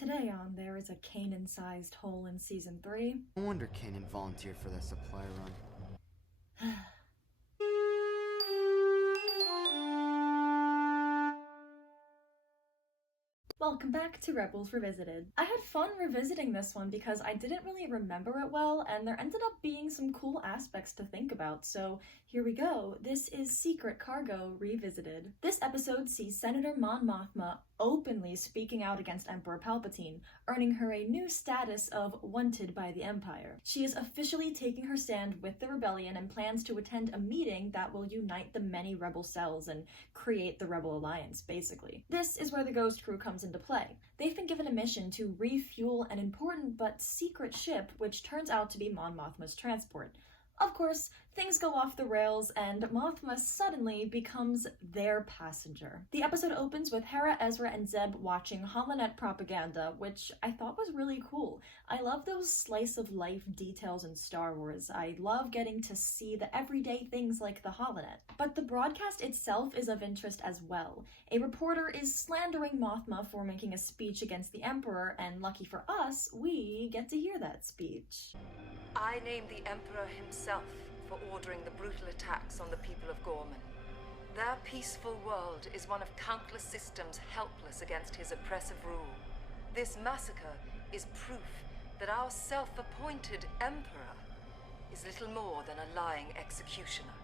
today on There Is a Kanan-Sized Hole in Season 3. No wonder Kanan volunteered for that supply run. Welcome back to Rebels Revisited. I had fun revisiting this one because I didn't really remember it well, and there ended up being some cool aspects to think about, so here we go. This is Secret Cargo Revisited. This episode sees Senator Mon Mothma openly speaking out against Emperor Palpatine, earning her a new status of wanted by the Empire. She is officially taking her stand with the rebellion and plans to attend a meeting that will unite the many rebel cells and create the Rebel Alliance, basically. This is where the Ghost Crew comes into play. They've been given a mission to refuel an important but secret ship, which turns out to be Mon Mothma's transport. Of course, things go off the rails and Mothma suddenly becomes their passenger. The episode opens with Hera, Ezra, and Zeb watching holonet propaganda, which I thought was really cool. I love those slice-of-life details in Star Wars. I love getting to see the everyday things like the holonet. But the broadcast itself is of interest as well. A reporter is slandering Mothma for making a speech against the Emperor, and lucky for us, we get to hear that speech. I name the Emperor himself for ordering the brutal attacks on the people of Gorman. Their peaceful world is one of countless systems helpless against his oppressive rule. This massacre is proof that our self-appointed Emperor is little more than a lying executioner,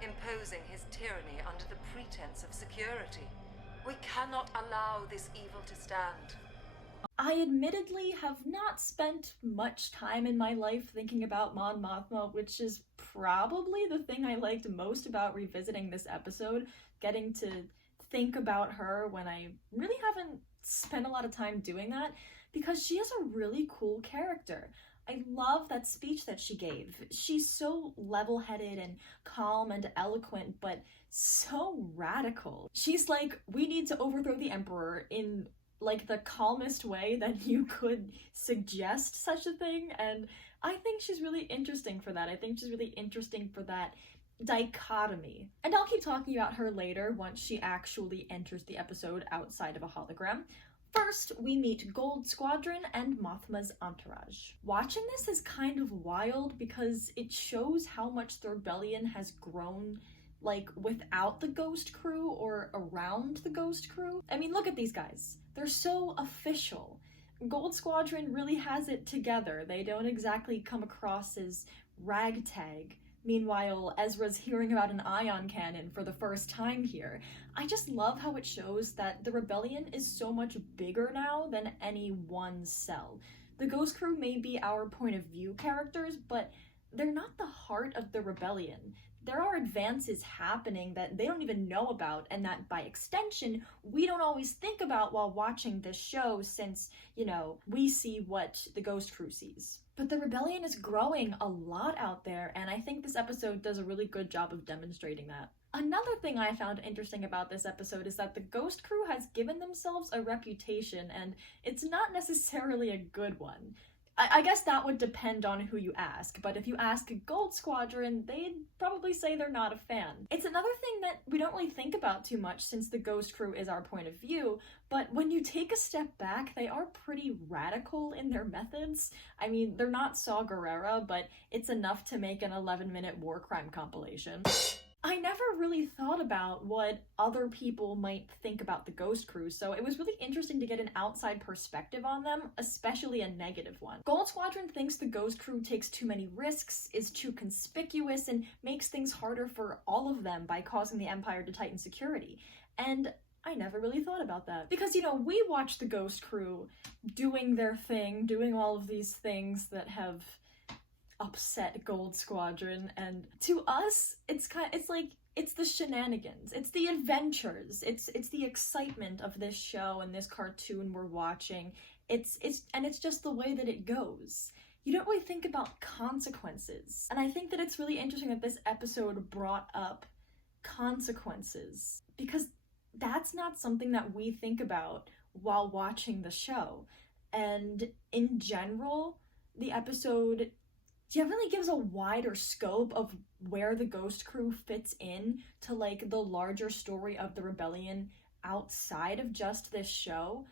imposing his tyranny under the pretense of security. We cannot allow this evil to stand. I admittedly have not spent much time in my life thinking about Mon Mothma, which is probably the thing I liked most about revisiting this episode, getting to think about her when I really haven't spent a lot of time doing that, because she is a really cool character. I love that speech that she gave. She's so level-headed and calm and eloquent, but so radical. She's like, we need to overthrow the Emperor in like the calmest way that you could suggest such a thing, and I think she's really interesting for that. I think she's really interesting for that dichotomy. And I'll keep talking about her later once she actually enters the episode outside of a hologram. First, we meet Gold Squadron and Mothma's entourage. Watching this is kind of wild because it shows how much the rebellion has grown, like, without the Ghost Crew or around the Ghost Crew. I mean, look at these guys. They're so official. Gold Squadron really has it together. They don't exactly come across as ragtag. Meanwhile, Ezra's hearing about an ion cannon for the first time here. I just love how it shows that the rebellion is so much bigger now than any one cell. The Ghost Crew may be our point of view characters, but they're not the heart of the rebellion. There are advances happening that they don't even know about, and that by extension, we don't always think about while watching this show since, you know, we see what the Ghost Crew sees. But the rebellion is growing a lot out there, and I think this episode does a really good job of demonstrating that. Another thing I found interesting about this episode is that the Ghost Crew has given themselves a reputation, and it's not necessarily a good one. I guess that would depend on who you ask, but if you ask Gold Squadron, they'd probably say they're not a fan. It's another thing that we don't really think about too much since the Ghost Crew is our point of view, but when you take a step back, they are pretty radical in their methods. I mean, they're not Saw Gerrera, but it's enough to make an 11-minute war crime compilation. I never really thought about what other people might think about the Ghost Crew, so it was really interesting to get an outside perspective on them, especially a negative one. Gold Squadron thinks the Ghost Crew takes too many risks, is too conspicuous, and makes things harder for all of them by causing the Empire to tighten security. And I never really thought about that. Because, you know, we watch the Ghost Crew doing their thing, doing all of these things that have upset Gold Squadron, and to us it's the shenanigans, it's the adventures, it's the excitement of this show and this cartoon we're watching. It's just the way that it goes. You don't really think about consequences, and I think that it's really interesting that this episode brought up consequences, because that's not something that we think about while watching the show. And in general, the episode definitely gives a wider scope of where the Ghost Crew fits in to, like, the larger story of the rebellion outside of just this show.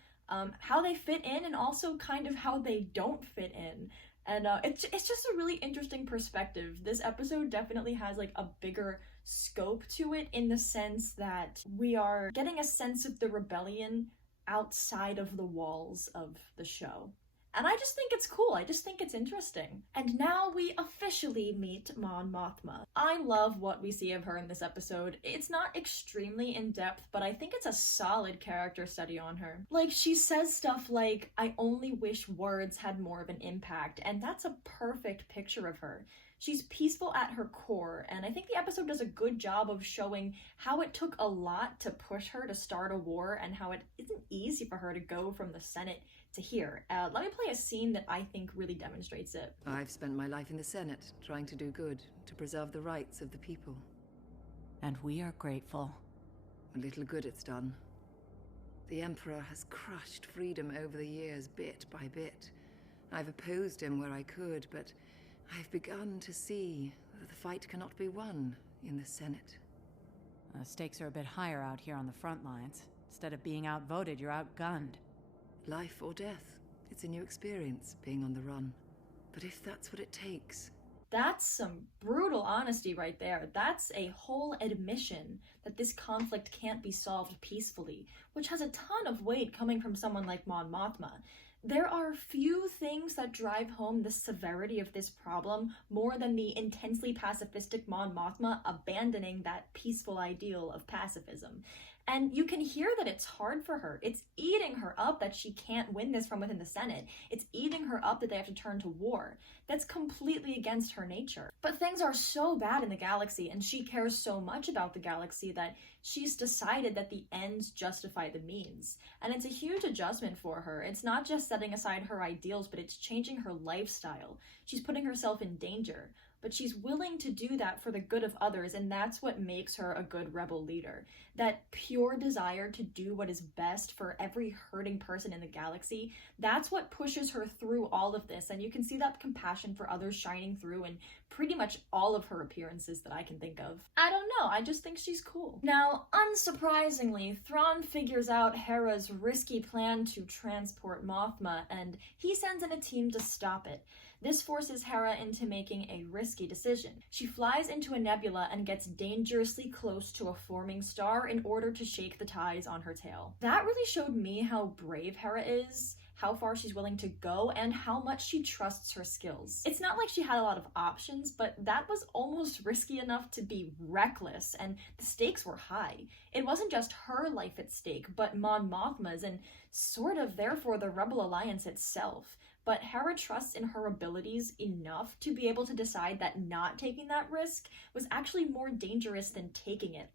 how they fit in and also kind of how they don't fit in. And it's just a really interesting perspective. This episode definitely has like a bigger scope to it, in the sense that we are getting a sense of the rebellion outside of the walls of the show. And I just think it's cool. I just think it's interesting. And now we officially meet Mon Mothma. I love what we see of her in this episode. It's not extremely in-depth, but I think it's a solid character study on her. Like, she says stuff like, "I only wish words had more of an impact," and that's a perfect picture of her. She's peaceful at her core, and I think the episode does a good job of showing how it took a lot to push her to start a war, and how it isn't easy for her to go from the Senate to here. Let me play a scene that I think really demonstrates it. I've spent my life in the Senate, trying to do good, to preserve the rights of the people. And we are grateful. A little good it's done. The Emperor has crushed freedom over the years, bit by bit. I've opposed him where I could, but I've begun to see that the fight cannot be won in the Senate. The stakes are a bit higher out here on the front lines. Instead of being outvoted, you're outgunned. Life or death. It's a new experience, being on the run. But if that's what it takes... That's some brutal honesty right there. That's a whole admission that this conflict can't be solved peacefully, which has a ton of weight coming from someone like Mon Mothma. There are few things that drive home the severity of this problem more than the intensely pacifistic Mon Mothma abandoning that peaceful ideal of pacifism. And you can hear that it's hard for her. It's eating her up that she can't win this from within the Senate. It's eating her up that they have to turn to war. That's completely against her nature. But things are so bad in the galaxy, and she cares so much about the galaxy, that she's decided that the ends justify the means. And it's a huge adjustment for her. It's not just setting aside her ideals, but it's changing her lifestyle. She's putting herself in danger. But she's willing to do that for the good of others, and that's what makes her a good rebel leader. That pure desire to do what is best for every hurting person in the galaxy, that's what pushes her through all of this, and you can see that compassion for others shining through in pretty much all of her appearances that I can think of. I don't know, I just think she's cool. Now, unsurprisingly, Thrawn figures out Hera's risky plan to transport Mothma, and he sends in a team to stop it. This forces Hera into making a risky decision. She flies into a nebula and gets dangerously close to a forming star in order to shake the tides on her tail. That really showed me how brave Hera is, how far she's willing to go, and how much she trusts her skills. It's not like she had a lot of options, but that was almost risky enough to be reckless, and the stakes were high. It wasn't just her life at stake, but Mon Mothma's, and sort of therefore the Rebel Alliance itself. But Hera trusts in her abilities enough to be able to decide that not taking that risk was actually more dangerous than taking it.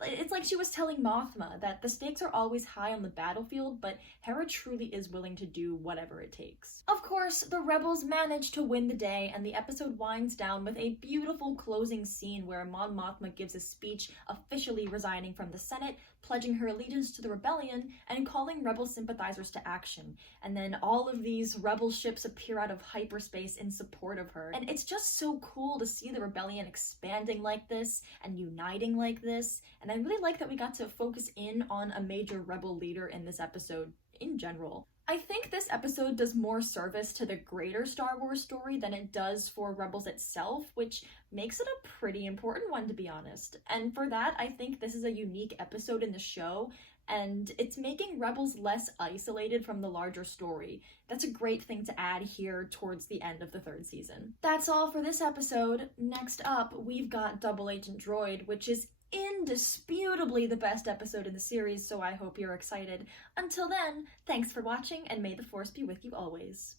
It's like she was telling Mothma that the stakes are always high on the battlefield, but Hera truly is willing to do whatever it takes. Of course, the rebels manage to win the day, and the episode winds down with a beautiful closing scene where Mon Mothma gives a speech officially resigning from the Senate, pledging her allegiance to the rebellion, and calling rebel sympathizers to action. And then all of these rebel ships appear out of hyperspace in support of her. And it's just so cool to see the rebellion expanding like this and uniting like this. And I really like that we got to focus in on a major rebel leader in this episode in general. I think this episode does more service to the greater Star Wars story than it does for Rebels itself, which makes it a pretty important one, to be honest. And for that, I think this is a unique episode in the show, and it's making Rebels less isolated from the larger story. That's a great thing to add here towards the end of the 3rd season. That's all for this episode. Next up, we've got Double Agent Droid, which is indisputably the best episode in the series, so I hope you're excited. Until then, thanks for watching, and may the Force be with you always.